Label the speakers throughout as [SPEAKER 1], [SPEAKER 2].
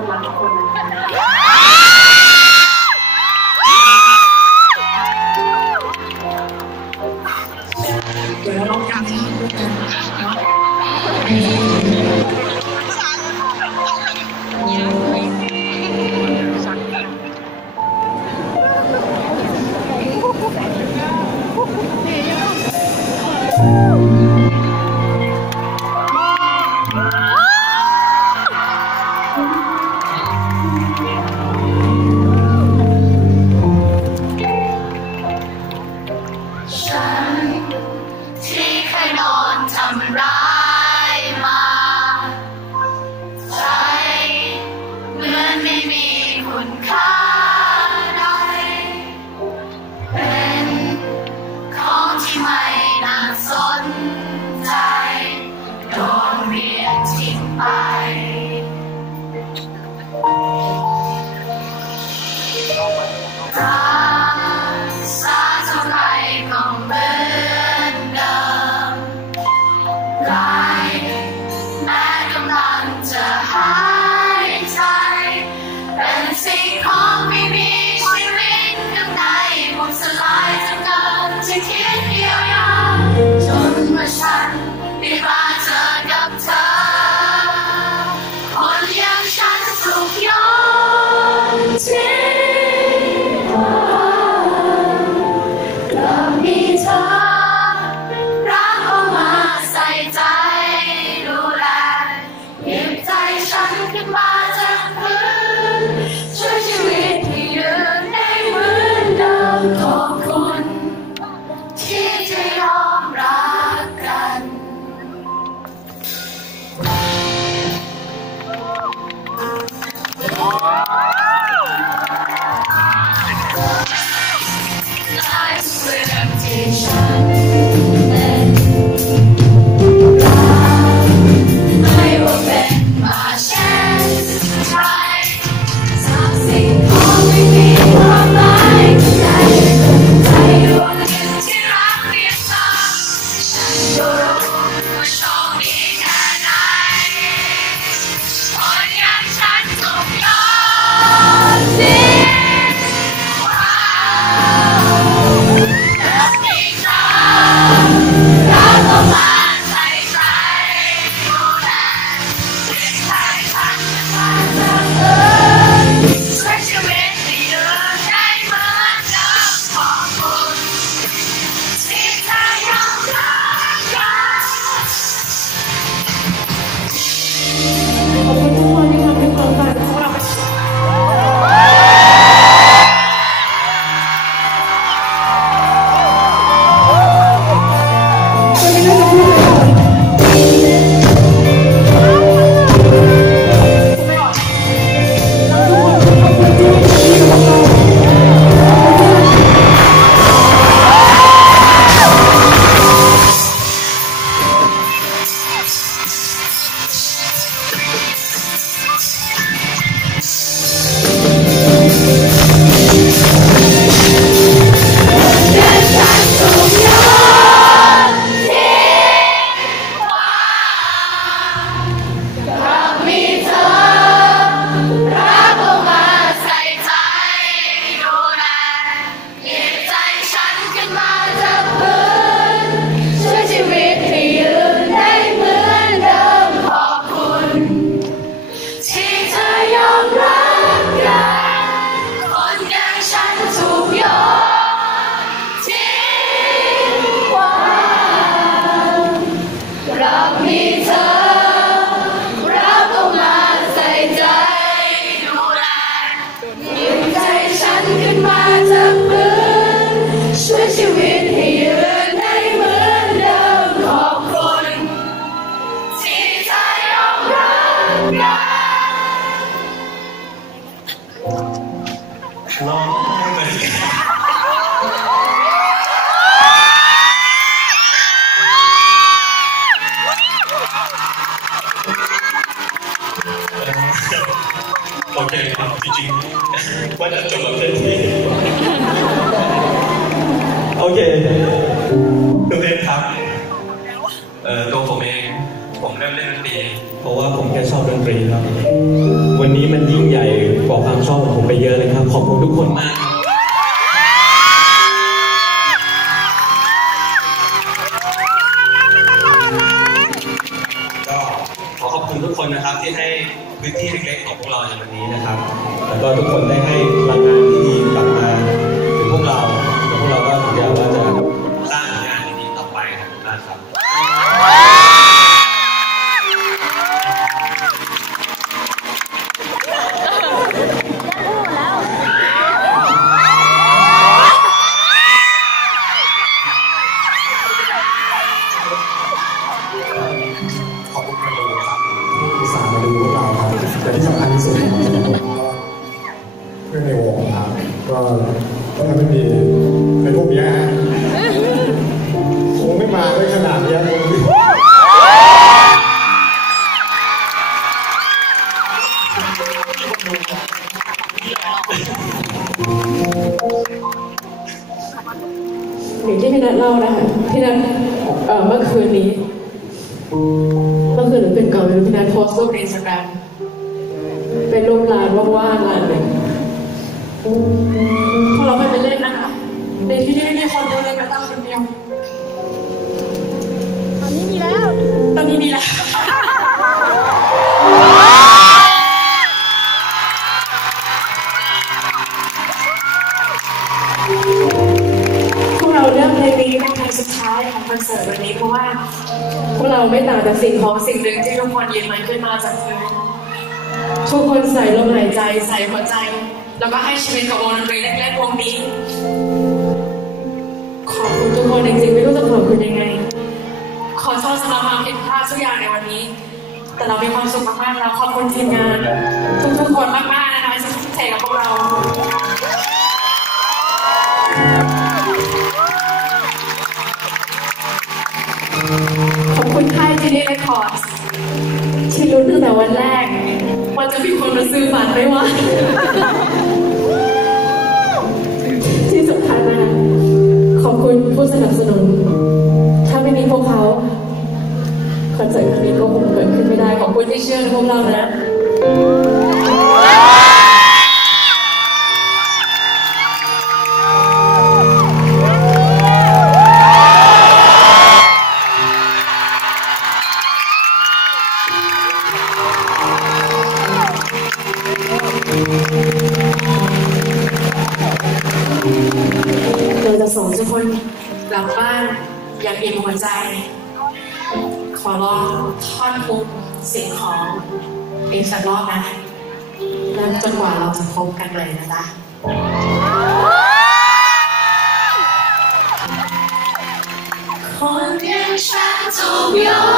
[SPEAKER 1] นรั
[SPEAKER 2] คนเดี๋ยวเราจะ ไม่มีคุณ
[SPEAKER 1] ค่า
[SPEAKER 3] Wow. โอเคครับจริงๆว่าจะจบแบบเต็มที่โอเคคุณเล่นครับ เออตัวผมเอง ผมเริ่มเล่นดนตรีเพราะว่าผมแค่ชอบดนตรีครับ วั
[SPEAKER 4] นนี้มันยิ่งใหญ่กว่าความชอบของผมไปเยอะเลยครับ ขอบคุณทุกคนมากครับ แต่
[SPEAKER 5] ที่สำคัญที่สุดนะครับเพื่อนในวงครับก็ก็ถ้าไม่มีในพวกนี้ฮะคงไม่มาได้ขนาดนี้ยวง
[SPEAKER 1] อย่างที่พี่นัทเล่านะคะพี่นัทเอ่อเมื่อคืนนี้ ว่างๆลานหนึ่งพวกเราไม่ไปเล่นนะคะในที่นี้ไม่มีคนดูเลยแม้แต่คนเดียว
[SPEAKER 2] ตอนนี้มีแล้ว
[SPEAKER 1] ตอนนี้มีแล้วพวกเราเลือกเพลงนี้เป็นเพลงสุดท้ายของคอนเสิร์ตวันนี้เพราะว่า พวกเราไม่ต่างจากสิ่งของสิ่งหนึ่งที่ทุกคนหยิบมันขึ้นมาจากพื้น ทุกคนใส่ลมหายใจใส่หัวใจ แล้วก็ให้ชีวิตกับวงดนตรีเล็กๆวงนี้ ขอบคุณทุกคนจริงๆไม่รู้จะขอบคุณยังไง ขอโทษสำหรับความผิดพลาดทุกอย่างในวันนี้ แต่เรามีความสุขมากๆแล้วขอบคุณทีมงาน ทุกๆคนมากๆนะคะที่ทุ่มเทกับพวกเราขอบคุณค่ายจีนี่เรคคอร์ดที่รู้ตั้งแต่วันแรก ว่าจะมีคนมาซื้อบัตรไม่ว่าที่สำคัญนะคะขอบคุณผู้สนับสนุน ถ้าไม่มีพวกเขาคอนเสิร์ตครั้งนี้ก็คงเกิดขึ้นไม่ได้ ขอบคุณที่เชื่อในพวกเรานะ ส่งทุกคนกลับบ้านอย่างอิ่มหัวใจ ขอร้องท่อนทุกสิ่งของเองสักรอบนะแล้วจนกว่าเราจะพบกันเลยนะจ๊ะ
[SPEAKER 2] คนอย่างฉันถูกโยน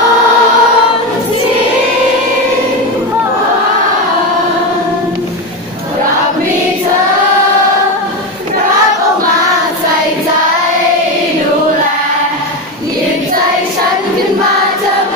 [SPEAKER 3] ฉันขึ้นมาเธอ